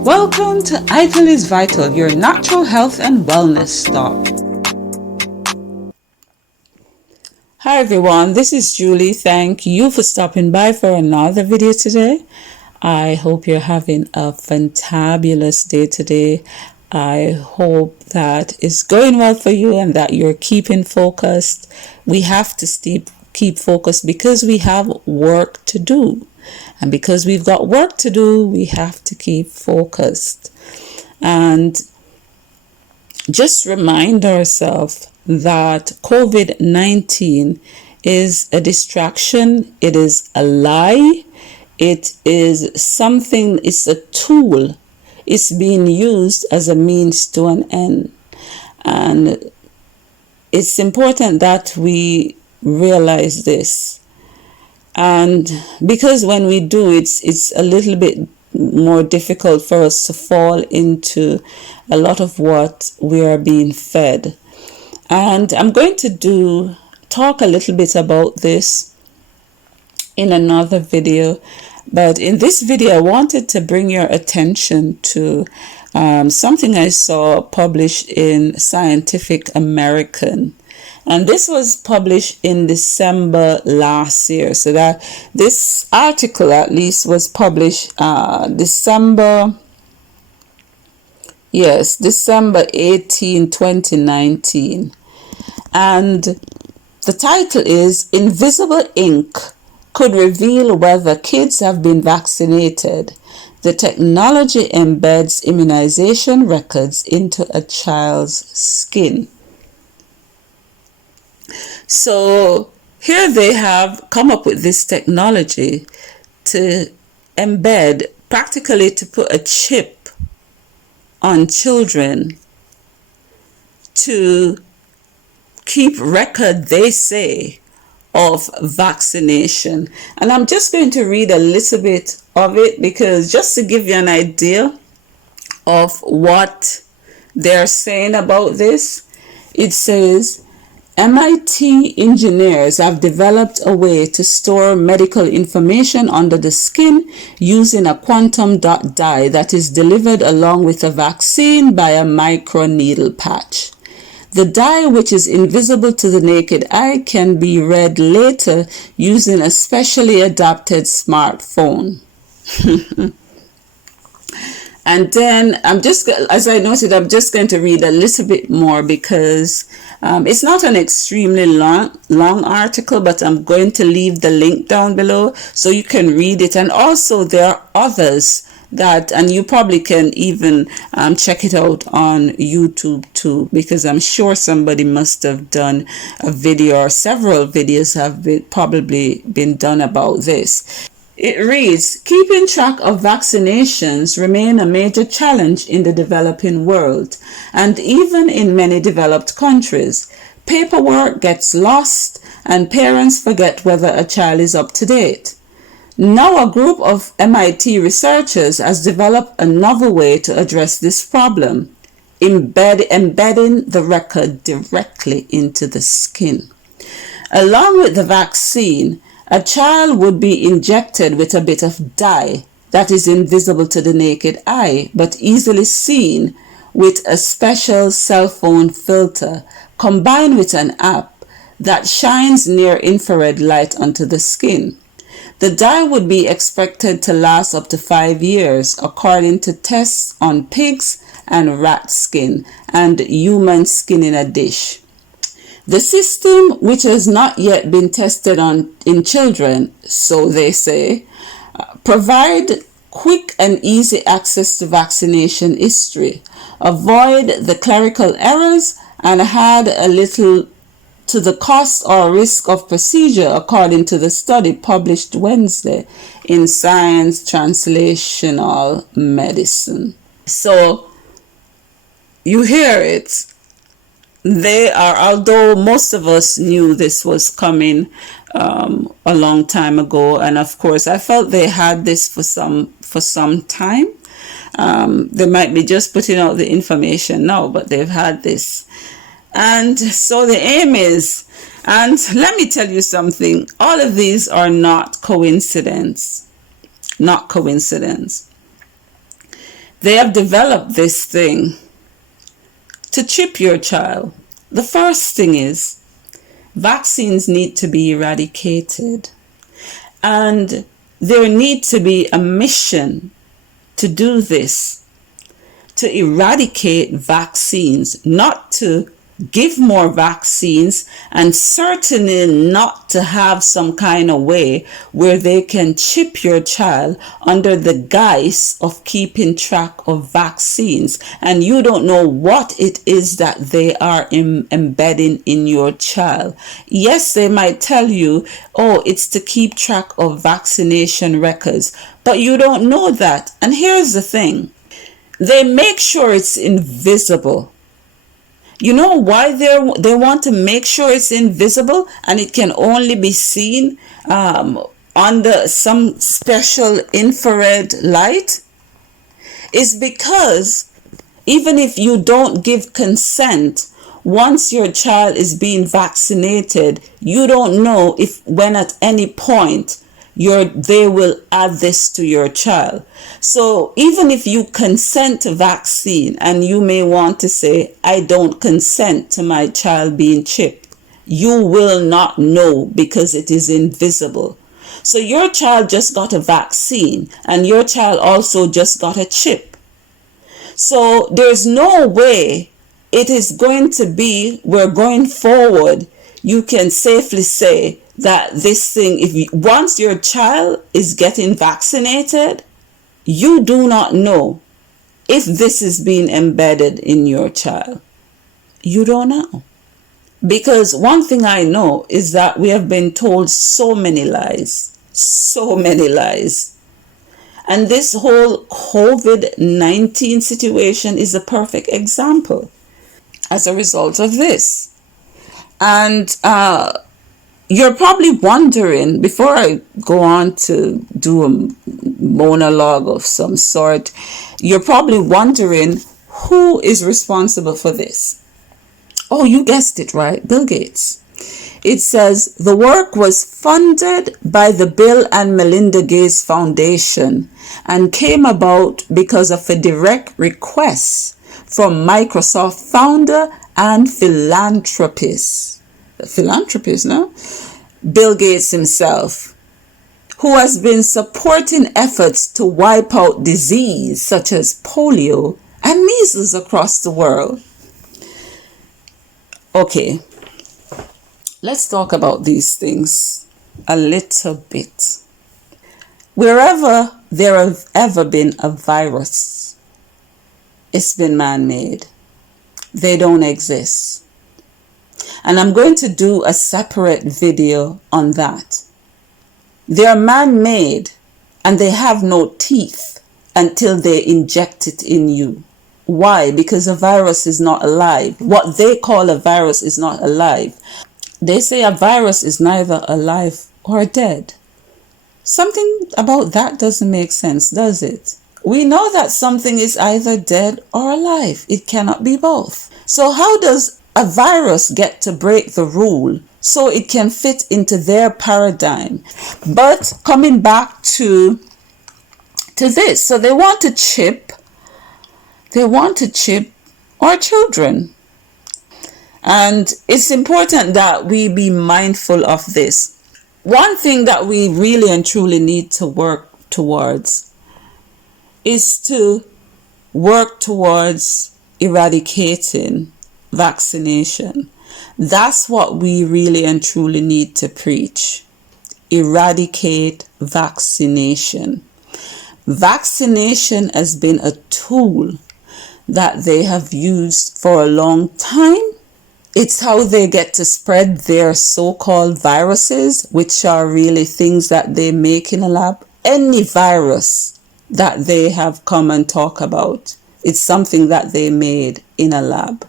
Welcome to Ital is Vital, your natural health and wellness stop. Hi everyone, this is Julie. Thank you for stopping by for another video today. I hope you're having a fantabulous day today. I hope that it's going well for you and that you're keeping focused. We have to keep focused because we have work to do. And because we've got work to do, we have to keep focused. And just remind ourselves that COVID-19 is a distraction. It is a lie. It is something, it's a tool. It's being used as a means to an end. And it's important that we realize this. And because when we do, it's a little bit more difficult for us to fall into a lot of what we are being fed. And I'm going to talk a little bit about this in another video. But in this video, I wanted to bring your attention to something I saw published in Scientific American. And this was published in December last year. So that this article at least was published December 18, 2019. And the title is Invisible Ink Could Reveal Whether Kids Have Been Vaccinated. The technology embeds immunization records into a child's skin. So here they have come up with this technology to embed, practically to put a chip on children to keep record, they say, of vaccination. And I'm just going to read a little bit of it because just to give you an idea of what they're saying about this, it says, MIT engineers have developed a way to store medical information under the skin using a quantum dot dye that is delivered along with a vaccine by a microneedle patch. The dye, which is invisible to the naked eye, can be read later using a specially adapted smartphone. And then as I noted, I'm just going to read a little bit more because it's not an extremely long article, but I'm going to leave the link down below so you can read it. And also there are others and you probably can even check it out on YouTube too, because I'm sure somebody must have done a video or several videos have probably been done about this. It reads, keeping track of vaccinations remain a major challenge in the developing world, and even in many developed countries. Paperwork gets lost, and parents forget whether a child is up to date. Now a group of MIT researchers has developed a novel way to address this problem, embedding the record directly into the skin. Along with the vaccine, a child would be injected with a bit of dye that is invisible to the naked eye but easily seen with a special cell phone filter combined with an app that shines near infrared light onto the skin. The dye would be expected to last up to 5 years according to tests on pigs and rat skin and human skin in a dish. The system, which has not yet been tested in children, so they say, provide quick and easy access to vaccination history, avoid the clerical errors, and add a little to the cost or risk of procedure according to the study published Wednesday in Science Translational Medicine. So you hear it. They are, although most of us knew this was coming a long time ago, and of course I felt they had this for some time. They might be just putting out the information now, but they've had this. And so the aim is, and let me tell you something, all of these are not coincidence. They have developed this thing to chip your child. The first thing is vaccines need to be eradicated. And there need to be a mission to do this, to eradicate vaccines, not to give more vaccines, and certainly not to have some kind of way where they can chip your child under the guise of keeping track of vaccines, and you don't know what it is that they are embedding in your child. Yes, they might tell you, oh, it's to keep track of vaccination records, but you don't know that. And here's the thing, they make sure it's invisible. You know why they want to make sure it's invisible and it can only be seen under some special infrared light? Is because even if you don't give consent, once your child is being vaccinated, you don't know if when at any point they will add this to your child. So even if you consent to vaccine and you may want to say, I don't consent to my child being chipped, you will not know because it is invisible. So your child just got a vaccine and your child also just got a chip. So there's no way it is going to be where going forward you can safely say that this thing, once your child is getting vaccinated, you do not know if this is being embedded in your child. You don't know. Because one thing I know is that we have been told so many lies. And this whole COVID-19 situation is a perfect example as a result of this. And you're probably wondering, before I go on to do a monologue of some sort, you're probably wondering who is responsible for this. Oh, you guessed it right, Bill Gates. It says the work was funded by the Bill and Melinda Gates Foundation and came about because of a direct request from Microsoft founder and philanthropist, Bill Gates himself, who has been supporting efforts to wipe out disease such as polio and measles across the world. Okay, let's talk about these things a little bit. Wherever there have ever been a virus, it's been man-made. They don't exist. And I'm going to do a separate video on that. They are man-made and they have no teeth until they inject it in you. Why? Because a virus is not alive. What they call a virus is not alive. They say a virus is neither alive or dead. Something about that doesn't make sense, does it? We know that something is either dead or alive. It cannot be both. So how does a virus get to break the rule so it can fit into their paradigm? But coming back to this, so they want to chip our children. And it's important that we be mindful of this. One thing that we really and truly need to work towards is to work towards eradicating vaccination. That's what we really and truly need to preach. Eradicate vaccination. Vaccination has been a tool that they have used for a long time. It's how they get to spread their so-called viruses, which are really things that they make in a lab. Any virus that they have come and talk about, it's something that they made in a lab.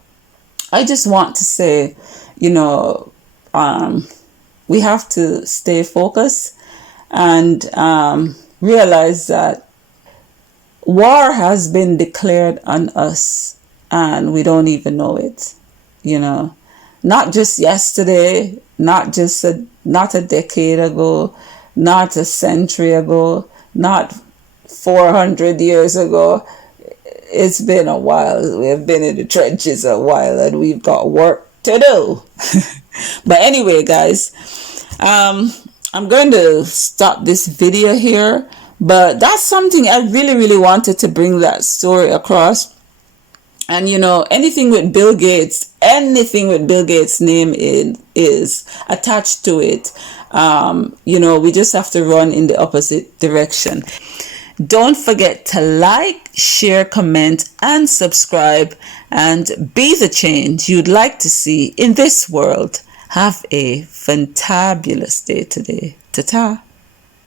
I just want to say, we have to stay focused and realize that war has been declared on us and we don't even know it. Not just yesterday, not a decade ago, not a century ago, not 400 years ago. It's been a while. We've been in the trenches a while and we've got work to do. But anyway, guys, I'm going to stop this video here. But that's something I really, really wanted to bring that story across. And anything with Bill Gates, name is attached to it. We just have to run in the opposite direction. Don't forget to like, share, comment, and subscribe, and be the change you'd like to see in this world. Have a fantabulous day today. Ta-ta.